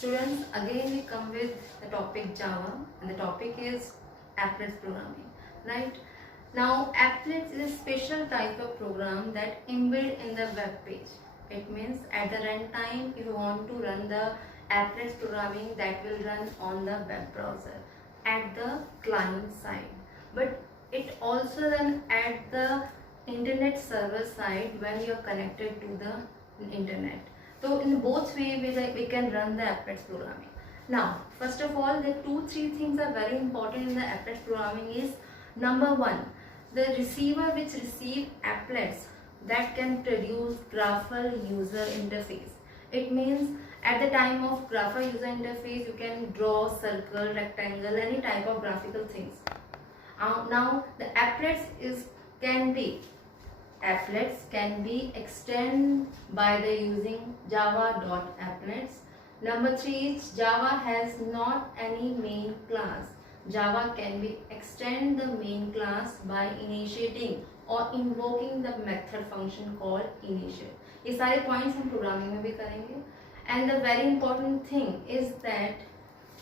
Students, again we come with the topic Java, and the topic is applets programming, right? Now, applets is a special type of program that embed in the web page. It means at the runtime, if you want to run the applets programming, that will run on the web browser at the client side. But it also run at the internet server side when you are connected to the internet. So in both way we can run the applets programming. Now, first of all, the 2-3 things are very important in the applets programming is number one, the receiver which receive applets that can produce graphical user interface. It means at the time of graphical user interface, you can draw circle, rectangle, any type of graphical things. Now the applets can be extended by the using java.applets. Number 3 is Java has not any main class. Java can be extend the main class by initiating or invoking the method function called initiate. ये सारे points हम programming में भी करेंगे. And the very important thing is that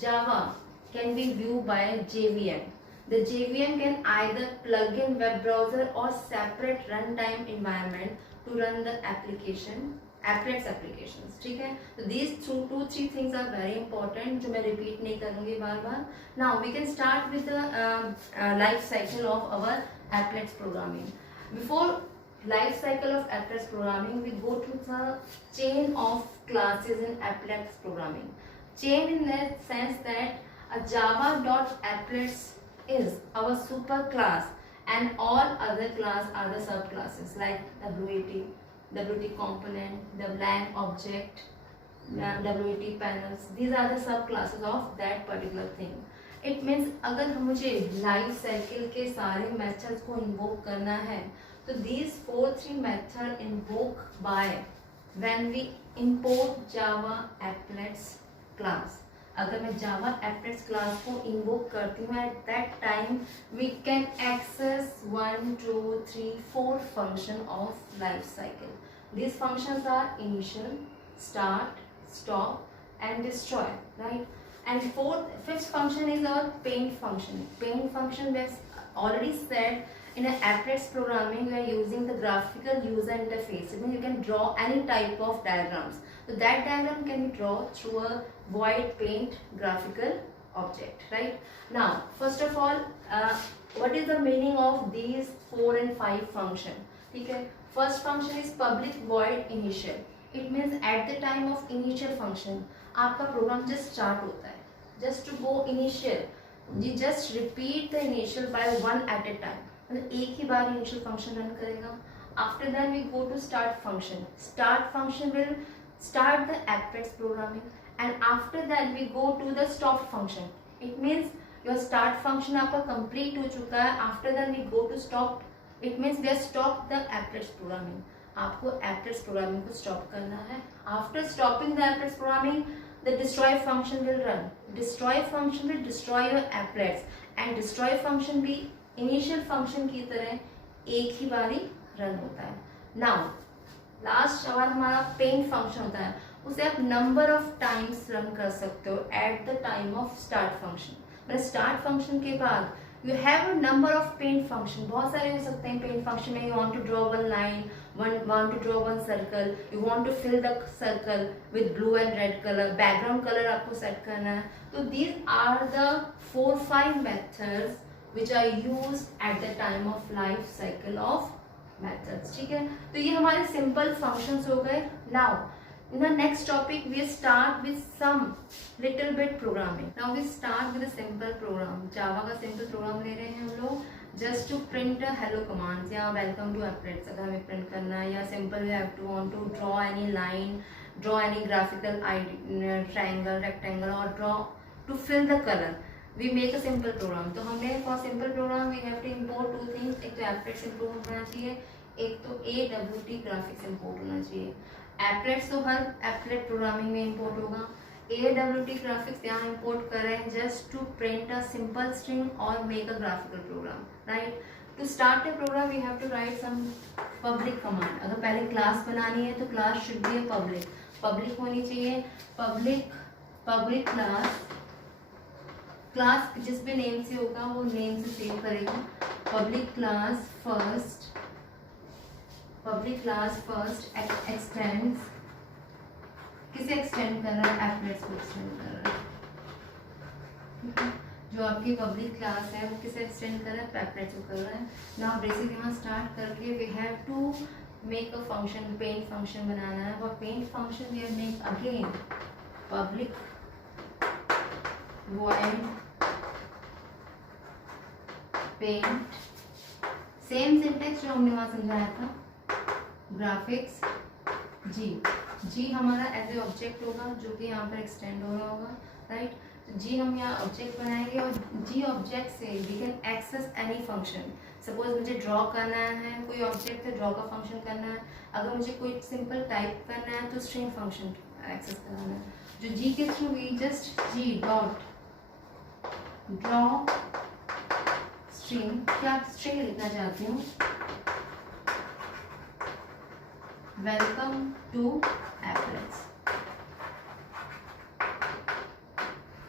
Java can be viewed by JVM. The JVM can either plug in web browser or separate runtime environment to run the applets applications. ठीक है, तो these 2-3 things are very important, जो मैं repeat नहीं करूँगी बार बार. Now we can start with the life cycle of our applets programming. Before life cycle of applets programming, we go to the chain of classes in applets programming. Chain in that sense that a java.applets is our super class and all other class are the subclasses like WT component, the blank object, WT panels. These are the subclasses of that particular thing. It means अगर मुझे life cycle के सारे methods को invoke करना है तो these 4-3 method invoke by when we import Java applets class. अगर मैं Java applets class को invoke करती हूँ at that time we can access 1, 2, 3, 4 function of life cycle. These functions are initial, start, stop and destroy, right? And fifth function is our paint function. Paint function, we have already said in an applets programming we are using the graphical user interface. It means you can draw any type of diagrams. So that diagram can be drawn through a void paint graphical object, right? Now, first of all, what is the meaning of these 4 and 5 function? Okay. First function is public void initial. It means at the time of initial function, आपका program just start होता है. Just to go initial, you just repeat the initial by one at a time. मतलब एक ही बार initial function run करेगा. After that we go to start function. Start function will start the applets programming, and after that we go to the stop function. It means your start function आपका complete हो चुका है. After that we go to stop. It means we have stopped the applets programming. आपको applets programming को stop करना है. After stopping the applets programming, the destroy function will run. Destroy function will destroy your applets, and destroy function भी initial function की तरह एक ही बारी run होता है. Now लास्ट और हमारा पेंट फंक्शन होता है, उसे आप नंबर ऑफ टाइम्स रन कर सकते हो at the time of start function. मतलब स्टार्ट फंक्शन के बाद you have a number of paint function. बहुत सारे हो सकते हैं पेंट फंक्शन में. You want to draw one line, want to draw one circle, you want to fill the circle with blue and red colour, background colour आपको set करना है. तो these are the 4-5 methods which are used at the time of life cycle of methods. ठीक है, तो ये हमारे simple functions हो गए. Now in the next topic we start with some little bit programming. Now we start with a simple program. Java का simple program ले रहे हैं हम लोग just to print a hello commands या वेलकम टू applets अगर हमें print करना है, या simple we have to want to draw any line, draw any graphical triangle, rectangle और draw to fill the colour. We make a simple program. तो हमने for simple program we have to import 2 things. एक तो applets import होना चाहिए, एक तो AWT graphics import होना चाहिए. Applets तो हर applet programming में import होगा. AWT graphics यहाँ import कर रहे हैं just to print a simple string or make a graphical program, right? To start a program we have to write some public command. अगर पहले class बनानी है तो class should be a public होनी चाहिए. Public पब्लिक क्लास जिस भी name से होगा वो नेम से सेव करेगा। पब्लिक क्लास फर्स्ट एक्सटेंड्स, किसे एक्सटेंड कर रहा है? एप्लेट्स को एक्सटेंड कर रहा है। ठीक है, जो आपकी पब्लिक क्लास है वो किसे एक्सटेंड कर रहा है? एप्लेट्स को कर रहा है। नाउ बेसिक यहाँ स्टार्ट करके we have to make a function, paint function बनाना है। और paint function we make again public void paint, same syntax जो हमने वहां समझाया था, ग्राफिक्स जी हमारा एज ए ऑब्जेक्ट होगा जो कि यहाँ पर एक्सटेंड हो रहा होगा, राइट। तो जी हम यहाँ ऑब्जेक्ट बनाएंगे और जी ऑब्जेक्ट से we can access any function. Suppose मुझे ड्रॉ करना है, कोई ऑब्जेक्ट है, ड्रॉ का फंक्शन करना है। अगर मुझे कोई सिंपल टाइप करना है तो स्ट्रिंग फंक्शन एक्सेस कराना है। जो जी के through we just G dot draw string, क्या स्ट्रिंग लिखना चाहती हूँ? Welcome to applets.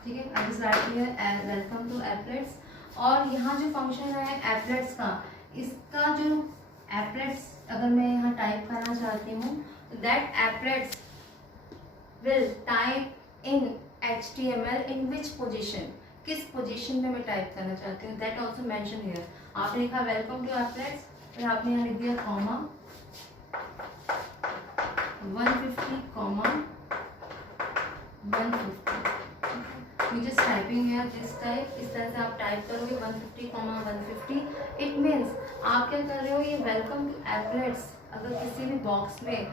ठीक है, I just write here welcome to applets. और यहाँ जो फंक्शन है एप्लेट्स का, इसका जो एप्लेट्स अगर मैं यहाँ टाइप करना चाहती हूँ तो that एप्लेट्स will type in HTML in which position, किस पोजीशन में मैं टाइप करना चाहती हूँ, दैट ऑल्सो मेंशन हियर। आपने लिखा वेलकम टू एप्लेट्स, फिर आपने यहाँ लिख दिया कॉमा 150 कॉमा 150। जस्ट टाइपिंग है दिस टाइप, इस तरह से आप टाइप करोगे 150 कॉमा 150। इट मीन्स आप क्या कर रहे हो, ये वेलकम टू एप्लेट्स अगर किसी भी बॉक्स में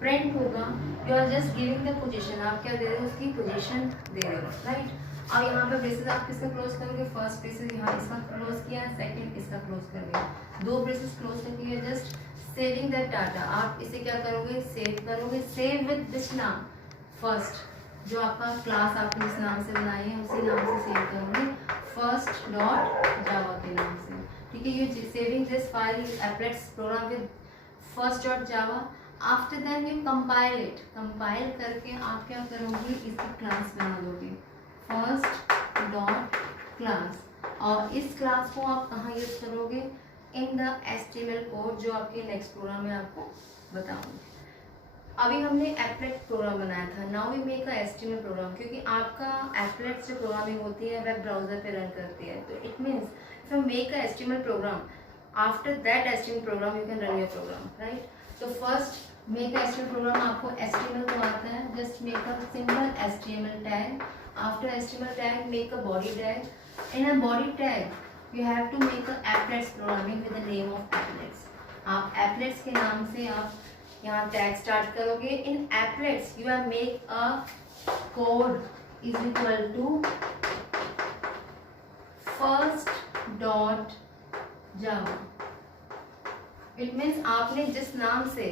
प्रिंट होगा, you are just giving the position, आप क्या दे रहे हो? उसकी पोजीशन दे रहे हो, राइट। अब यहाँ पे ब्रेसेस आप किसका क्लोज करोगे? फर्स्ट ब्रेसेस यहाँ इसका क्लोज किया, सेकंड इसका क्लोज कर दिया, दो ब्रेसेस क्लोज करके जस्ट सेविंग दैट डाटा। आप इसे क्या करोगे? सेव करोगे। सेव विद दिस नाम, फर्स्ट जो आपका क्लास आपने जिस नाम से बनाई है उसी नाम से सेव करोगे, फर्स्ट डॉट जावा के नाम से। ठीक है, you saving this file applets program with first dot Java. After that you compile it, compile करके आप क्या करोगे? इसकी क्लास बना दोगे फर्स्ट डॉट क्लास। और इस क्लास को आप कहाँ यूज करोगे? इन द HTML कोड जो आपके नेक्स्ट प्रोग्राम में आपको बताऊंगी। अभी हमने एप्लेट प्रोग्राम बनाया था, now we make a HTML program, क्योंकि आपका एप्लेट जो प्रोग्रामिंग होती है वेब ब्राउजर पे रन करती है। तो it means if you make a HTML program, after that HTML program you can run your program, right. तो first make a HTML program, आपको HTML को आता है, just make a simple HTML tag. After HTML tag, make a body tag. In a body tag, you have to make a applets programming with the name of applets. आप applets के नाम से आप यहाँ tag start करोगे. In applets, you are make a code is equal to first dot java. It means आपने जिस नाम से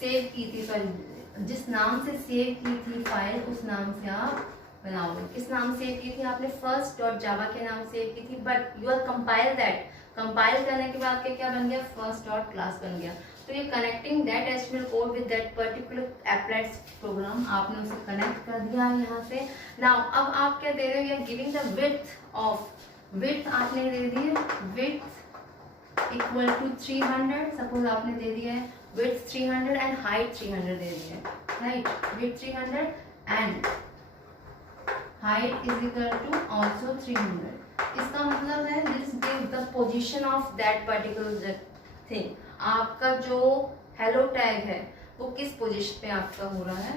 सेव की थी, सॉरी जिस नाम से सेव की थी फाइल, उस नाम से आप बनाओगे। किस नाम से सेव की थी आपने? फर्स्ट डॉट जावा के नाम से सेव की थी, but you are compile that, compile करने के बाद क्या बन गया? फर्स्ट डॉट क्लास बन गया। तो ये connecting that HTML code with that particular applets program, आपने उसे कनेक्ट कर दिया यहाँ से। नाउ अब आप क्या दे रहे हो? You are giving the width of, width आपने दे दी है विड्थ इक्वल टू 300, सपोज आपने दे दिया है विड्थ 300 एंड हाइट 300 दे दी है, right. Width 300 and height is equal to also 300. इसका मतलब है this gives the position of that particular thing. आपका जो hello tag है वो किस पोजीशन पे आपका हो रहा है।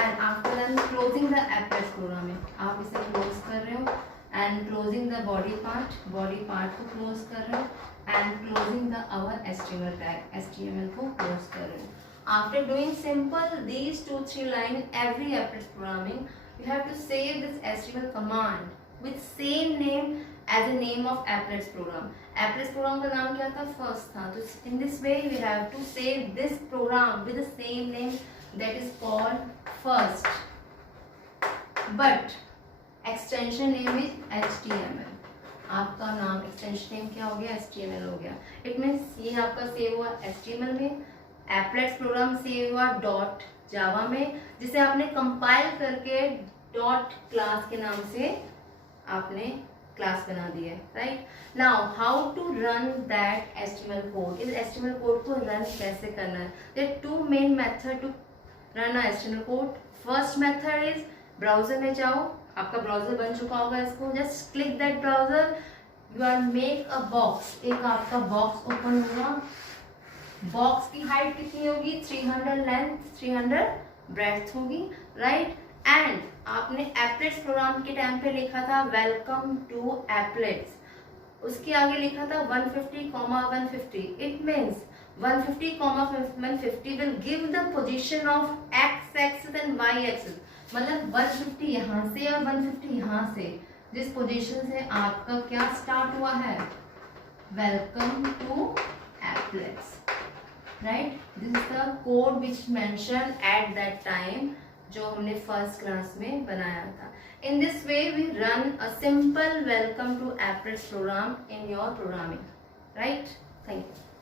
and after then closing the applets programming, आप इसे close कर रहे हो and closing the body part को close कर रहे हो and closing the our HTML tag, HTML को close कर रहे हो। after doing simple these 2-3 line every applets programming, you have to save this HTML command with same name as the name of applets program. Applets program का नाम क्या था? first था। तो in this way we have to save this program with the same name that is called first, but extension name is HTML. आपका नाम extension name क्या हो गया? HTML हो गया। इट मीन्स ये आपका सेव हुआ HTML में, एप्लेट्स प्रोग्राम सेव हुआ डॉट जावा में, जिसे आपने कंपाइल करके डॉट क्लास के नाम से आपने क्लास बना दी है, right. Now how to run that HTML code, इस HTML कोड को रन कैसे करना है। There are two main method to run a HTML code. First method is browser में जाओ, आपका ब्राउजर बन चुका होगा, इसको just click that browser, you are make a box, एक आपका बॉक्स ओपन होगा। बॉक्स की हाइट कितनी होगी, 300 लेंथ, 300 ब्रेड्थ होगी, राइट। एंड आपने एप्लेट्स प्रोग्राम के टाइम पे लिखा था वेलकम टू एप्लेट्स, उसके आगे लिखा था 150, 150। It means 150, 150 will give the position of X axis and Y axis, मतलब 150 यहाँ से और 150 यहाँ से, जिस पोजीशन से आपका क्या स्टार्ट हुआ है, welcome to applets, right. This is the code which mention at that time, जो हमने फर्स्ट क्लास में बनाया था। In this way we run a simple welcome to applets program in your programming, right. Thank you.